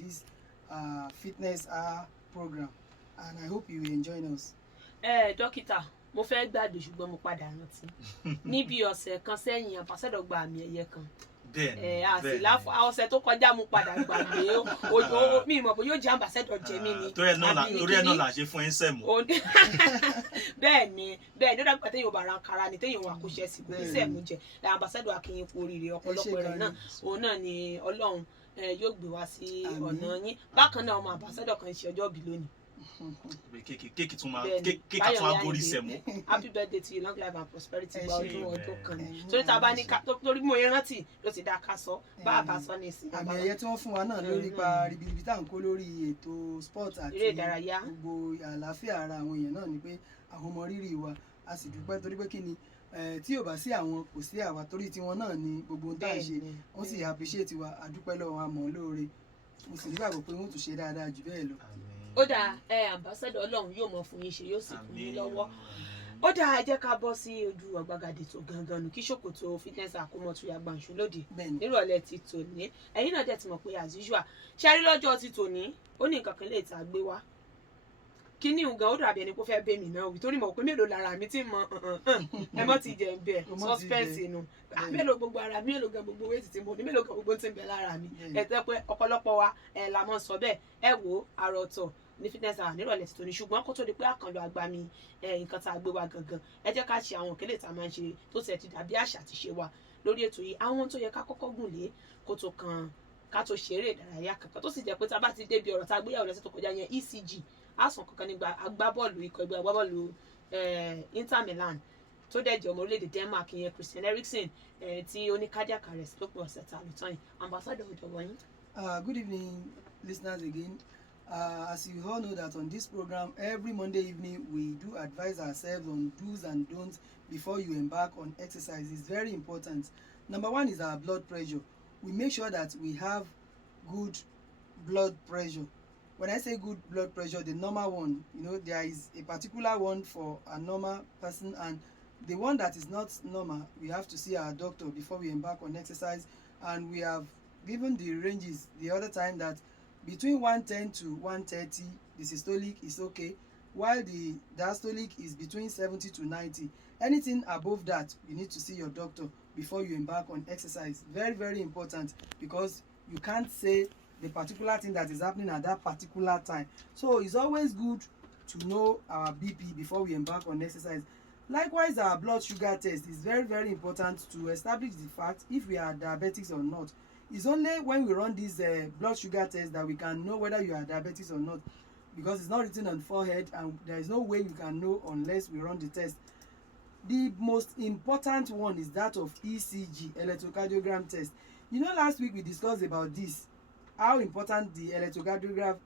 this fitness program, and I hope you will join us. Dókítà, mo fẹ́ gbàgbé ṣùgbọ́n mo padà rántí níbi ọ̀sẹ̀ kan sẹ́yìn ambassador gba àmì ẹ̀yẹ kan. Àsìlá ọ̀sẹ̀ tó kọjá mo padà gbàgbé ojú mi mọ̀ bó yóò jẹ́ ambassador jẹ mí ni. Torí ẹ̀ náà là ṣe fún ẹ̀ńsẹ̀ mọ́. Bẹ́ẹ̀ ni ó dàgbà téèyàn bá ra nkara ni téèyàn wà kó ṣẹ́ sí kò ní sẹ́ẹ̀mú jẹ ambassador akínyìn kú oríire ọ̀pọ̀lọpọ̀ rẹ̀ náà òun náà ni Ọlọ́run yóò gbé wá sí ọ̀nà yín. Bákan náà ọmọ ambassador kan ṣe ọjọ́ ìbí lónìí. Kéèkì tún agorí sẹ̀mú. Happy birthday to you, long life and prosperity gba ọdún kan ni. Torí tá a bá ní torí mo rántí ló ti dá ká sọ bá a bá sọ ní ìsìn. Àmì ẹ̀yẹ tí wọ́n fún wa náà lórí pa ribiribi tá à ń kó lórí ètò sport àti eré ìdárayá gbogbo àlàáfíà ara àwọn èèyàn náà ni pé àwọn ọmọ rírì wa a sì dúpẹ́ torí pé kí ni tí ò bá sí àwọn kò sí àwa torí tiwọn náà ni gbogbo ohun tá à ń ṣe wọ́n sì appreciate wa a dúpẹ́ lọ́wọ́ àmọ́ lóore mo sì nígbàgbọ́ pé wọ́n tún ṣe dáadáa jù bẹ́ẹ̀ lọ. Ó dáa ambassador Ọlọ́run yóò mọ fún yín ṣe yóò sì kún yín lọ́wọ́. Ó dáa ẹ jẹ́ ká bọ́ sí ojú ọ̀gbagadè tó gangan nù kí ṣòkòtò fitness àkómọ̀tò yàgbàǹṣó lóde nírọ̀lẹ́ ti tòní. Ẹ̀yin náà dẹ̀ ti mọ̀ pé as usual ṣe rí lọ́jọ́ ti tòní ó ní nǹkan kan lè ta gbé wá. Kíní nǹkan ó dàbí ẹni pé ó fẹ́ bẹ́ mi náà wí torí mọ̀ pé mélòó lára mi ti mọ ẹ mọ́ ti jẹ ń bẹ̀ suspense inú mélòó gbogbo ara mi mélòó gan gbogbo weight ti mo ní mélòó gan gbogbo ti ń bẹ lára mi ẹ tẹ́ pé ọ̀pọ̀lọpọ̀ wa la mọ̀ sọ bẹ́ẹ̀ ẹ wò àròtọ̀ ní fitness hour nírọ̀lẹ́ ti tòní ṣùgbọ́n kó tó di pé àkànlò àgbàmì nǹkan tá a gbé wa gangan ẹ jẹ́ ká ṣe àwọn òkèlè tá a máa ń ṣe tó ti ẹ̀ ti dàbí àṣà ti ṣe wa lórí ètò yìí àwọn tó yẹ ká kọ́kọ́ gùn lé kó tó kan ká tó ṣeré ìdárayá kankan tó sì jẹ́ pé tá a bá ti débi ọ̀rọ̀ tá a gbéyàwó lẹ́sẹ̀ tó kọjá yẹn ECG àsàn kankan nígbà agbábọ́ọ̀lù ikọ̀ ẹgbẹ́ agbábọ́ọ̀lù Inter Milan tó dẹ̀ jẹ́ ọmọ orílẹ̀-èdè Denmark yẹn Christian Eriksen tí ó ní cardiac arrest lópin ọ̀sẹ̀ tá a lò tán yìí ambassador ọ̀dọ̀ wọ̀nyí. Good evening listeners again. As you all know that on this program every Monday evening we do advise ourselves on do's and don'ts before you embark on exercise. It's very important. Number one is our blood pressure. We make sure that we have good blood pressure. When I say good blood pressure, the normal one, there is a particular one for a normal person, and the one that is not normal, we have to see our doctor before we embark on exercise. And we have given the ranges the other time that between 110 to 130 the systolic is okay, while the diastolic is between 70 to 90. Anything above that, you need to see your doctor before you embark on exercise. Very, very important, because you can't say the particular thing that is happening at that particular time. So it's always good to know our BP before we embark on exercise. Likewise, our blood sugar test is very, very important to establish the fact if we are diabetics or not. It's only when we run this blood sugar test that we can know whether you are diabetic or not, because it's not written on the forehead and there is no way you can know unless we run the test. The most important one is that of ECG, electrocardiogram test. Last week we discussed about this, how important the electrocardiogram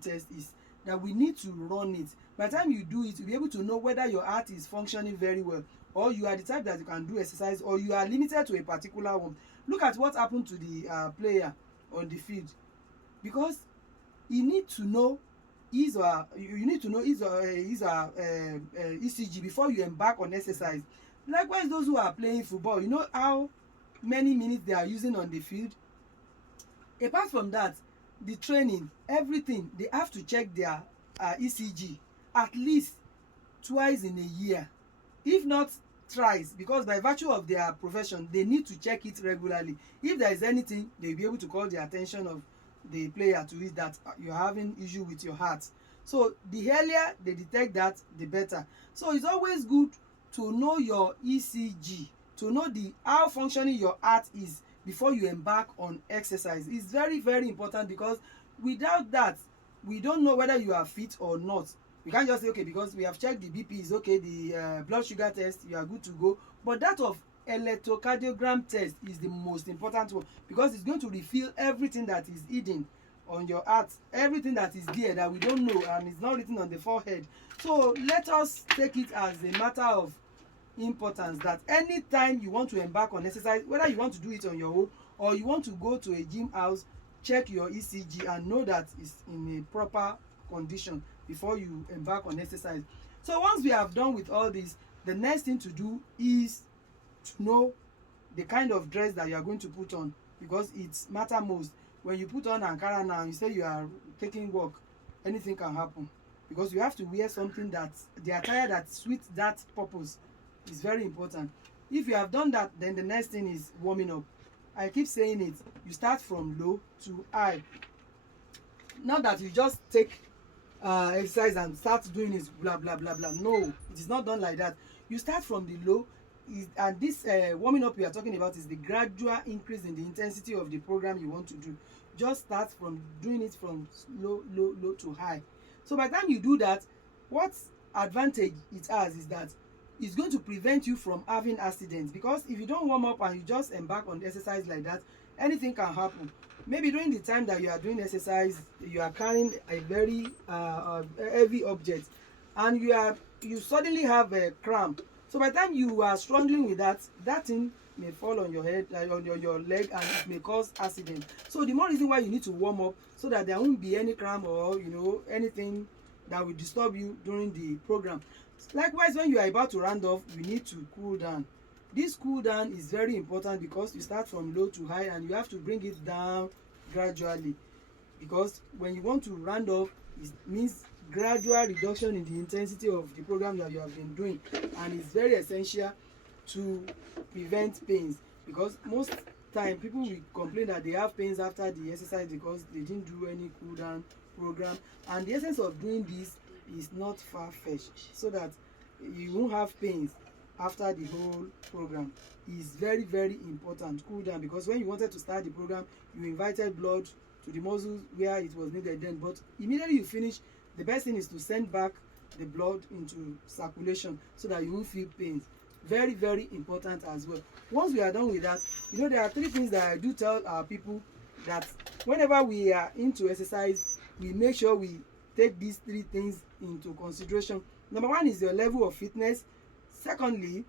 test is, that we need to run it. By the time you do it, you'll be able to know whether your heart is functioning very well, or you are the type that you can do exercise, or you are limited to a particular one. Look at what happened to the player on the field, because you need to know his ECG before you embark on exercise. Likewise, those who are playing football, you know how many minutes they are using on the field. Apart from that, the training, everything, they have to check their ECG at least twice in a year, if not thrice, because by virtue of their profession they need to check it regularly. If there is anything, they'll be able to call the attention of the player to it that you're having issue with your heart. So the earlier they detect that, the better. So it's always good to know your ECG, to know how functioning your heart is before you embark on exercise. It's very, very important, because without that we don't know whether you are fit or not. We can't just say, okay, because we have checked the BP is okay, the blood sugar test, you are good to go. But that of electrocardiogram test is the most important one, because it's going to reveal everything that is hidden on your heart, everything that is there that we don't know and it's not written on the forehead. So let us take it as a matter of importance that anytime you want to embark on exercise, whether you want to do it on your own or you want to go to a gym house, check your ECG and know that it's in a proper condition before you embark on exercise. So once we have done with all this, the next thing to do is to know the kind of dress that you are going to put on, because it matters most. when you put on Ankara now, you say you are taking work, anything can happen, because you have to wear something that the attire that suits that purpose is very important. If you have done that, then the next thing is warming up. I keep saying it, you start from low to high. Not that you just take exercise and start doing it blah blah blah blah. No, it is not done like that. You start from the low, and this warming up we are talking about is the gradual increase in the intensity of the program you want to do. Just start from doing it from low to high. So by the time you do that, what advantage it has is that it's going to prevent you from having accidents, because if you don't warm up and you just embark on exercise like that, anything can happen. Maybe during the time that you are doing exercise, you are carrying a very heavy object, and you suddenly have a cramp. So by the time you are struggling with that thing may fall on your head, on your leg, and it may cause accident. So the more reason why you need to warm up, so that there won't be any cramp or anything that will disturb you during the program. Likewise, when you are about to round off, you need to cool down. This cool down is very important, because you start from low to high and you have to bring it down gradually, because when you want to round off, it means gradual reduction in the intensity of the program that you have been doing, and it's very essential to prevent pains, because most time people will complain that they have pains after the exercise because they didn't do any cool down program, and the essence of doing this is not far-fetched, so that you won't have pains after the whole program. Is very important, cool down, because when you wanted to start the program, you invited blood to the muscles where it was needed then, but immediately you finish, the best thing is to send back the blood into circulation so that you won't feel pains. Very important as well. Once we are done with that, there are 3 things that I do tell our people, that whenever we are into exercise, we make sure we take these 3 things into consideration. Number 1 is your level of fitness. Secondly,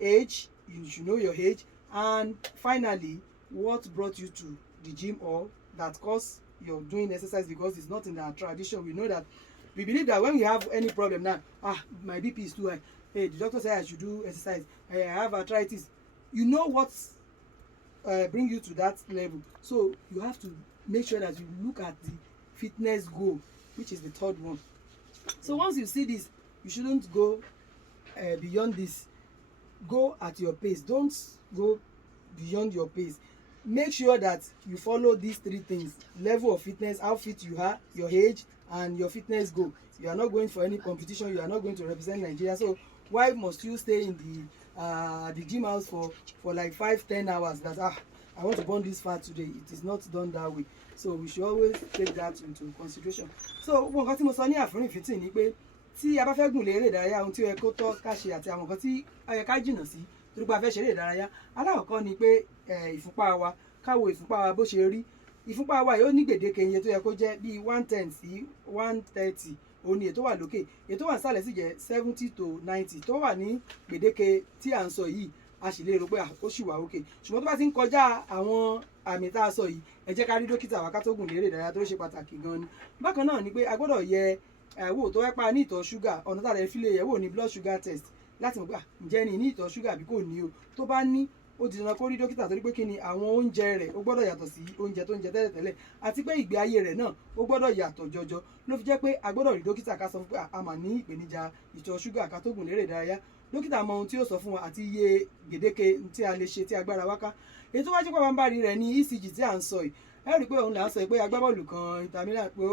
age, you should know your age. And finally, what brought you to the gym, or that caused you're doing exercise, because it's not in our tradition. We know that, we believe that when we have any problem now, my BP is too high, hey, the doctor said I should do exercise, I have arthritis. You know what bring you to that level. So you have to make sure that you look at the fitness goal, which is the 3rd one. So once you see this, you shouldn't go beyond this. Go at your pace. Don't go beyond your pace. Make sure that you follow these 3 things: level of fitness, how fit you are, your age, and your fitness goal. You are not going for any competition, you are not going to represent Nigeria, so why must you stay in the gym house for like 5-10 hours that I want to burn this fat today? It is not done that way. So we should always take that into consideration. So one nǹkan tí mo sọ ní àfúrìn fìtì ni pé tí a bá fẹ́ gùn lé eré ìdárayá, ohun tí ó yẹ kó tọ́ ká ṣe àti àwọn nǹkan tí ó yẹ ká jìnnà sí torí pé a fẹ́ ṣeré ìdárayá. Alákọ̀ọ́kọ́ ni pé ìfúnpá wa, ká wo ìfúnpá wa bó ṣe rí. Ìfúnpá wa yóò ní gbèdéke iye tó yẹ kó jẹ́ bíi 110 sí 130, òun ni ètò wà lókè, ètò wà nísàlẹ̀ sì jẹ́ 70 to 90. Tó wà ní gbèdéke tí à ń sọ yìí, a sì lè rò pé ó sì wà òkè, ṣùgbọ́n tó bá ti ń kọjá àwọn àmì tá a sọ yìí, ẹ jẹ́ ká rí dókítà wa ká tó gùn lé eré ìdárayá tó ṣe pàtàkì gan ni. Bákan náà ni pé a gbọ́dọ̀ yẹ wò tó wẹ́pà ní ìtọ̀ ṣúgà. Ọ̀nà tá a lè fi lè yẹ̀ wò ní blood sugar test, láti mọ̀ pé ǹjẹ́ ni ní ìtọ̀ ṣúgà àbí kò ní o. Tó bá ní, ó ti dandan kó rí dókítà, torí pé kí ni, àwọn oúnjẹ rẹ̀ ó gbọ́dọ̀ yàtọ̀ sí oúnjẹ tó ń jẹ tẹ́lẹ̀tẹ́lẹ̀, àti pé ìgbé ayé rẹ̀ náà ó gbọ́dọ̀ yàtọ̀ jọjọ. Ló fi jẹ́ pé a gbọ́dọ̀ rí dókítà ká sọ fún pé a mà ní ìpèníjà ìtọ̀ ṣúgà ká tó gùn lérè ìdárayá. Dókítà mọ ohun tí ó sọ fún wa àti iye gbèdéke tí a lè ṣe tí agbára wá ká. Èyí tó wá jẹ́ pàpàǹbarì rẹ̀ ní ECG tí à ń sọ yìí. Ẹ rí i pé òun là ń sọ pé agbábọ́ọ̀lù kan Inter Milan pé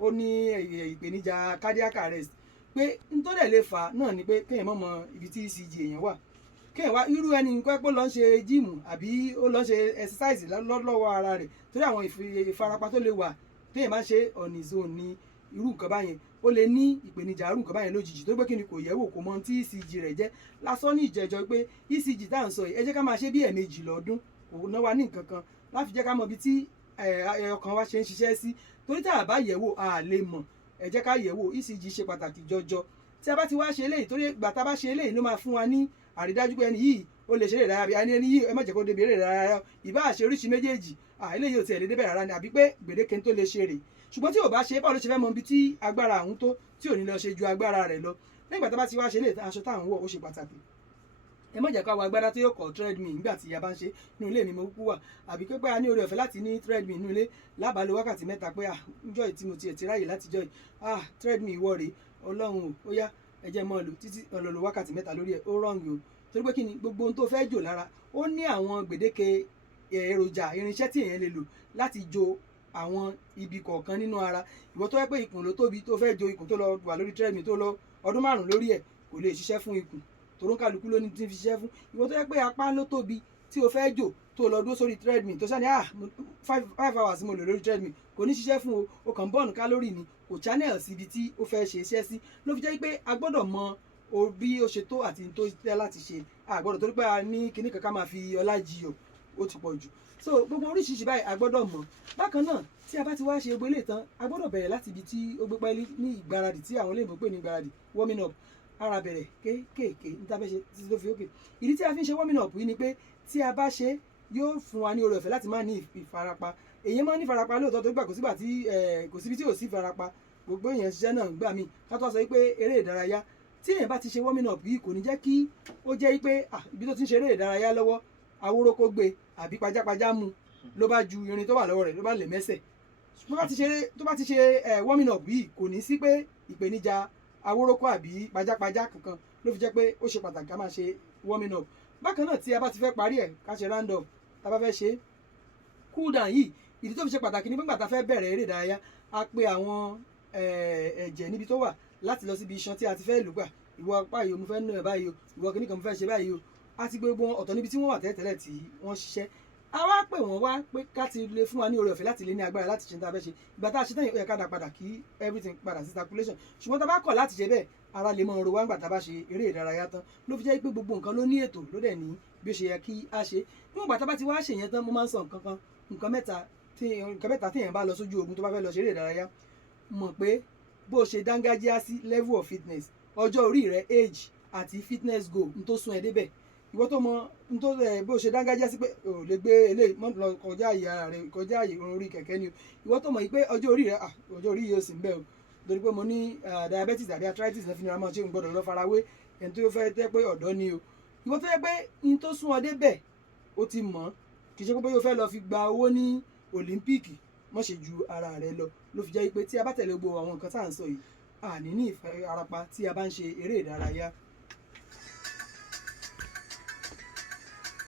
ó ní ìpèníjà cardiac arrest, pé n tó dẹ̀ lè fà náà ni pé kéèyàn mọ̀ mọ ibi tí ECG èèyàn wà. Kéèyàn wá irú ẹni nǹkan pé ó lọ ń ṣe jíìmù àbí ó lọ ń ṣe exercise lọ́wọ́ ara rẹ̀, torí àwọn ìfarapa tó lè wà téèyàn bá ṣe on his own ní irú nǹkan báyẹn, ó lè ní ìpèníjà irú nǹkan báyẹn lójijì, tó pé kí ni kò yẹ̀wò, kò mọ tí ECG rẹ̀ jẹ́. Lásán ní ìjẹ́jọ́ pé ECG tá à ń sọ yìí, ẹ jẹ́ ká máa ṣe bí ẹ̀ẹ̀mejì lọ́dún, kò ná wa ní nǹkan kan, láti jẹ́ ká mọ ibi tí ọkàn wa ṣe ń ṣiṣẹ́ sí, torí tá a bá yẹ̀wò a lè mọ̀. Ẹ jẹ́ ká yẹ̀wò, ECG ṣe pàtàkì jọjọ. Tí a bá ti wá ṣe eléyìí, torí ìgbà tá a bá ṣe eléyìí ló máa fún wa ní àrídájú pé ẹni yìí ó lè ṣe eré ìdárayá, àbí ẹni yìí ẹ má jẹ́ kó débi eré ìdárayá, ìbá àṣe oríṣi méjèèjì, eléyìí ò tiẹ̀ lè débẹ̀ rárá ni, àbí pé gbèdéke tó lè ṣe rè. Ṣùgbọ́n tí ò bá ṣe, báwo ló ṣe fẹ́ mọ ibi tí agbára àwọn tó tí ò ní lọ ṣe ju agbára rẹ̀ lọ. Nígbà tá a bá ti wá ṣe eléyìí, aṣọ tá à ń wọ̀ ó ṣe pàtàkì. ẹ má jẹ́ ká wa agbádá tó yóò kọ́ treadmill nígbà tí a bá ń ṣe inú ilé mi mo kúkú wà àbí pé a ní oore ọ̀fẹ́ láti ní treadmill inú ilé lábàá lo wákàtí 3 pé níjọ́ tí mo tiẹ̀ ti ráyè láti jọ́ treadmill ìwọ rèé ọlọ́run ó yá ẹ jẹ́ mọ́ lò títí ọlọ́lọ́ wákàtí 3 lórí ẹ̀ ó rọ̀ǹgì o torí pé kí ni gbogbo ohun tó fẹ́ jò lára ó ní àwọn gbèdéke èròjà irinṣẹ́ tí èèyàn lè lò láti jo àwọn ibi kọ̀ọ̀kan nínú ara ìwọ tó yẹ pé ikùn ló tóbi tó fẹ́ jo ikùn tó lọ wà lórí treadmill tó lọ ọdún 5 lórí ẹ̀ kò lè ṣiṣẹ́ fún ikùn tòró kálukú ló ní tí ń fi ṣiṣẹ́ fún ìwọ tó yẹ pé apá ló tóbi tí o fẹ́ jò tó lọ dúró sórí treadmill tó sáni 5 hours mo lò lórí treadmill kò ní ṣiṣẹ́ fún o kàn bọ́ọ̀nù kálórì ni kò channel síbi tí ó fẹ́ ṣe iṣẹ́ sí ló fi jẹ́ pé a gbọ́dọ̀ mọ bí ó ṣe tó àti tó tẹ́ láti ṣe a gbọ́dọ̀ torí pé a ní kinní kankan máa fi ọlá jiyọ̀ ó ti pọ̀ jù so gbogbo oríṣiríṣi báyìí a gbọ́dọ̀ mọ̀ bákan náà tí a bá ti wá ṣe gbogbo ilé tán a gbọ́dọ̀ bẹ̀rẹ̀ láti ibi tí ó gbé pẹ́ẹ́lí ní ìgbáradì tí àwọn olóyìnbó pè ní ìgbáradì warming up ara bẹ̀rẹ̀ kéékèèké níta fẹ́ ṣe títí tó fi òkè ìdí tí a fi ń ṣe warming up yìí ni pé tí a bá ṣe yóò fún wa ní oore ọ̀fẹ́ láti má ní ìfarapa èyí máa ń ní ìfarapa lóòótọ́ tó gbà kò sígbà tí kò síbi tí ò sí ìfarapa gbogbo èèyàn ṣiṣẹ́ náà gbà mí ká tó sọ pé eré ìdárayá tí èèyàn bá ti ṣe warming up yìí kò ní jẹ́ kí ó jẹ́ pé ibi tó ti ń ṣe eré ìdárayá lọ́wọ́ awórókó gbé àbí pajápajá mu ló bá ju irin tó wà lọ́wọ́ rẹ̀ ló bá lè mẹ́sẹ̀ tó bá ti ṣe warming up yìí kò ní sí pé ìpèníjà awórókó àbí pajápajá kankan ló fi jẹ́ pé ó ṣe pàtàkì ká máa ṣe warming up bákan náà tí a bá ti fẹ́ parí ẹ̀ ká ṣe round up tá a bá fẹ́ ṣe cool down yìí ìdí tó fi ṣe pàtàkì ní nígbà tá a fẹ́ bẹ̀rẹ̀ eré ìdárayá a pe àwọn ẹ̀jẹ̀ níbi tó wà láti lọ síbi iṣan tí a ti fẹ́ lù gbà ìwọ apá yìí o mo fẹ́ nù ẹ̀ báyìí o ìwọ kìnnìkan mo fẹ́ ṣe báyìí o àti gbogbo ọ̀tọ̀ níbi tí wọ́n wà tẹ́lẹ̀tẹ́lẹ̀ tí wọ́n ṣiṣẹ́ a wá pè wọ́n wá pé ká ti lè fún wa ní oore ọ̀fẹ́ láti lè ní agbára láti ṣe ní ta fẹ́ ṣe ìgbà tá a ṣe tán yẹ ká dá padà kí everything padà sí circulation ṣùgbọ́n tá a bá kọ̀ láti ṣe bẹ́ẹ̀ ara lè mọ ọ̀rọ̀ wá nígbà tá a bá ṣe eré ìdárayá tán ló fi jẹ́ pé gbogbo nǹkan ló ní ètò ló dẹ̀ ní bí ó ṣe yẹ kí a ṣe níwọ̀n gbà tá a bá ti wá ṣe yẹn tán mo máa ń sọ nǹkan mẹ́ta téèyàn bá lọ sójú ogun tó bá fẹ́ lọ ṣe eré ìdárayá mọ̀ pé bó ṣe dángájíá sí level of fitness ọjọ́ orí rẹ age àti fitness goal n tó sún ẹ débẹ̀ ìwọ tó mọ n tó bó ṣe dángájíá sí pé ò lè gbé eléyìí mọ́ lọ kọjá àyè ara rẹ kọjá àyè orí kẹ̀kẹ́ ni o ìwọ tó mọ̀ yìí pé ọjọ́ orí rẹ ọjọ́ orí yìí ó sì ń bẹ̀ o torí pé mo ní diabetes àbí arthritis náà fi nira mọ́ ṣé n gbọ́dọ̀ lọ farawé ẹni tó fẹ́ tẹ́ pé ọ̀dọ́ ni o ìwọ tó yẹ pé n tó sún ọ débẹ̀ ó ti mọ̀ kì í ṣe pé yóò fẹ́ lọ fi gba owó ní Olympic mọ́ ṣe ju ara rẹ lọ ló fi jẹ́ pé tí a bá tẹ̀lé gbogbo àwọn nǹkan tá à ń sọ yìí àní ní ìfarapa tí a bá ń ṣe eré ìdárayá